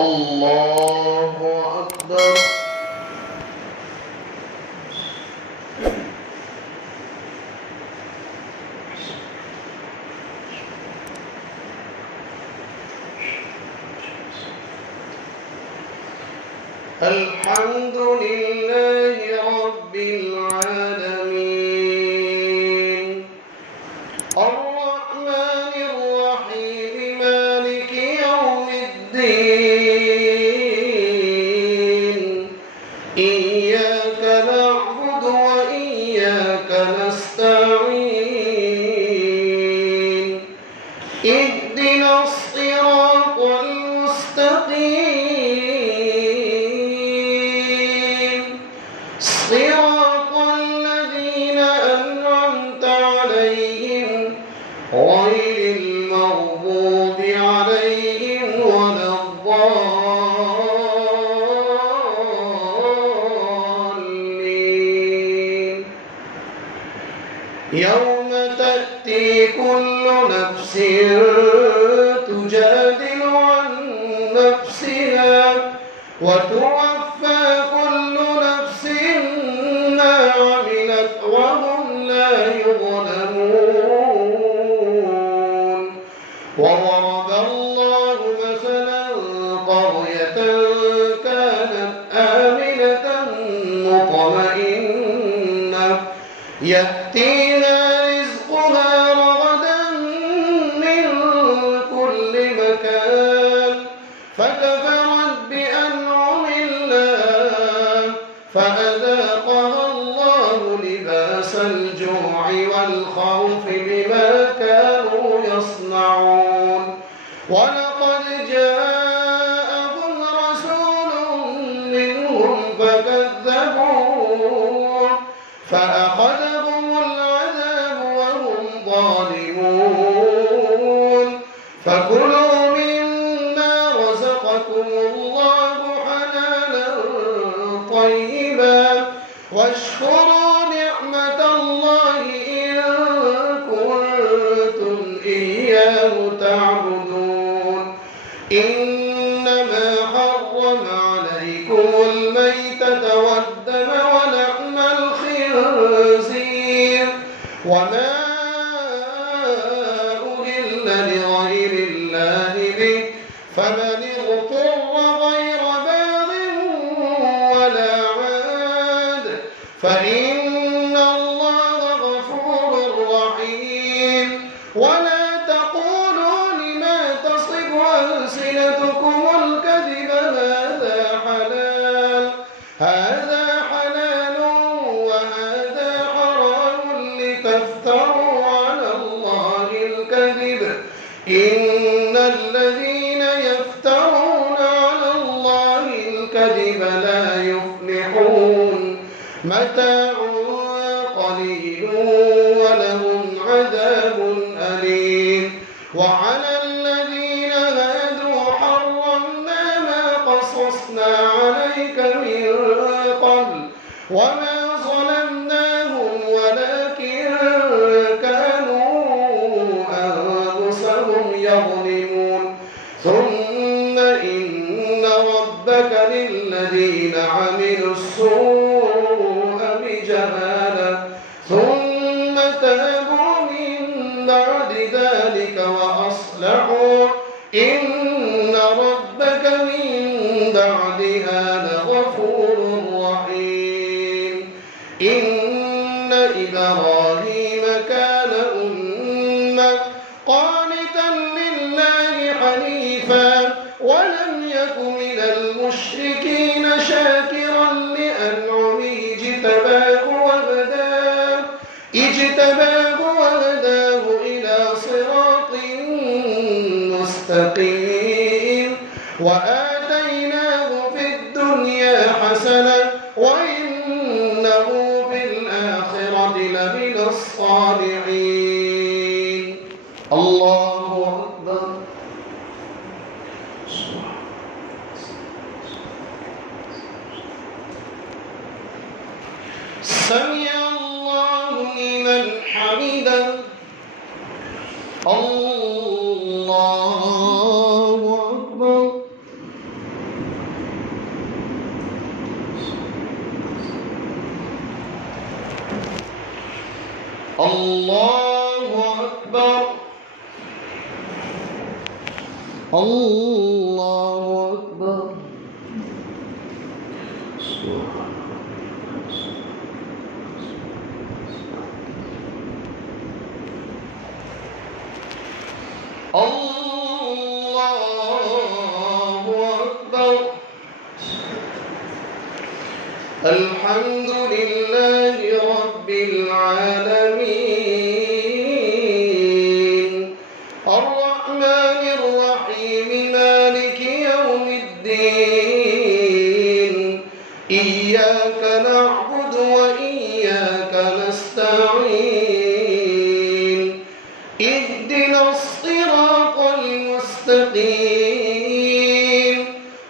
الله أكبر. الحمد لله رب العالمين الرحمن الرحيم مالك يوم الدين إياك نعبد وإياك نستعين اهدنا الصراط المستقيم صراط الذين أنعمت عليهم غير المغضوب عليهم ولا الضالين. يوم تأتي كل نفس تجادل عن نفسها وتوفى كل نفس ما عملت وهم لا يظلمون. وضرب الله مثلا قرية كانت آمنة مطمئنة يأتيها رزقها رغدا من كل مكان فكفرت بأنعم الله فأذاقها الله لباس الجوع والخوف بما كانوا يصنعون. ولقد جاءهم رسول منهم فكذبوه فأخذهم العذاب وهم ظالمون. فكلوا مما رزقكم الله حلالا طيبا واشكروا نعمة الله إن كنتم إياه تعبدون. إنما حرم عليكم الميتة والدم ولحم الخنزير وما أهل لغير الله به فمن اضطر غير باغ ولا عاد فإن الله غفور رحيم. ولا تقولوا لما تصف ألسنتكم الكذب هذا حلال وهذا حرام لتفتروا على الله الكذب إن الذين يفترون على الله الكذب لا يفلحون. متاع قليل ولهم عذاب أليم. وعلى الذين هادوا حرمنا ما قصصنا عليك من قبل وما ظلمناهم ولكن كانوا أنفسهم يظلمون. ثم إن ربك للذين عملوا السوء بجهالة ثم تابوا من بعد ذلك وأصلحوا إن ربك من بعدها لغفور رحيم. إن إبراهيم كان أمة قانتا لله حنيفا ولم يك من المشركين شاكرا لأنعمه اجتباه وهداه إلى صراط مستقيم. وآتيناه في الدنيا حسنة وإنه في الآخرة لمن الصالحين. الله أكبر. سمع الله لمن حمده. الله أكبر. الله أكبر الله أكبر الله أكبر. الحمد لله رب العالمين الرحمن الرحيم مالك يوم الدين إياك نعبد وإياك نستعين اهدنا الصراط المستقيم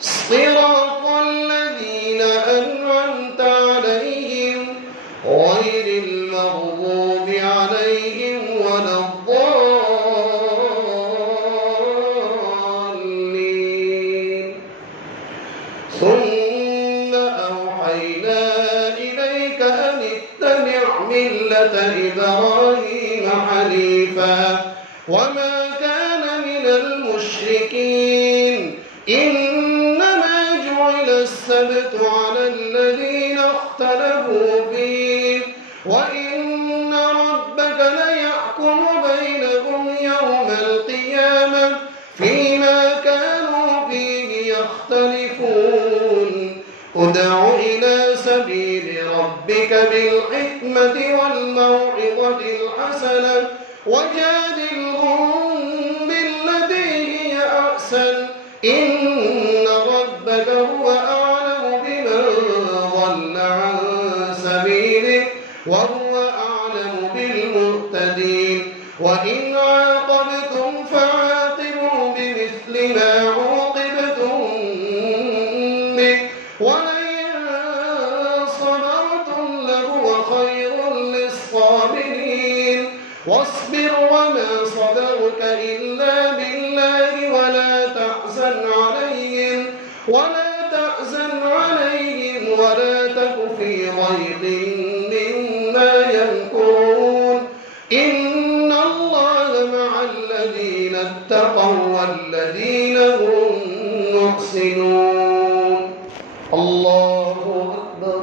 صراط الذين أنعمت عليهم غير المغضوب عليهم ولا الضالين. ثم أوحينا إليك أن اتبع ملة إبراهيم حنيفا وما كان من المشركين إنما جعل السبت على الذين اختلفوا فيه وإن ربك ليحكم بينهم يوم القيامة فيما كانوا فيه يختلفون. ادع إلى سبيل ربك بالحكمة والموعظة الحسنة وجادلهم بالتي هي أحسن إن ربك هو أعلم بمن ضل عن سبيله وهو أعلم بالمهتدين. وإن عاقبتم فعاقبوا بمثل ما عوقبتم به ولئن صبرتم لهو خير للصابرين. واصبر وما صبرك إلا بالله ولا تحزن عليهم ولا تك في ضيق مما يمكرون إن الله مع الذين اتقوا والذين هم محسنون. الله أكبر.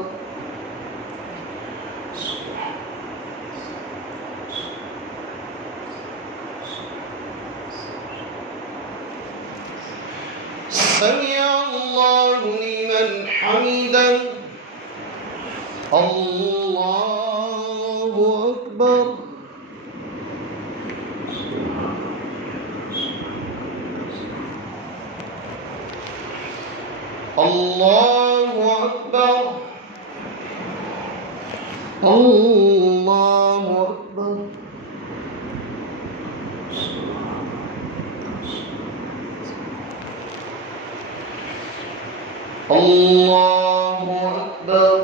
سمع الله لمن حمده. الله أكبر. الله أكبر. الله أكبر. الله أكبر.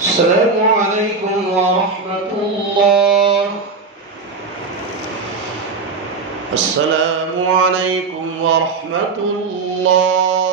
السلام عليكم ورحمة الله. السلام عليكم ورحمة الله.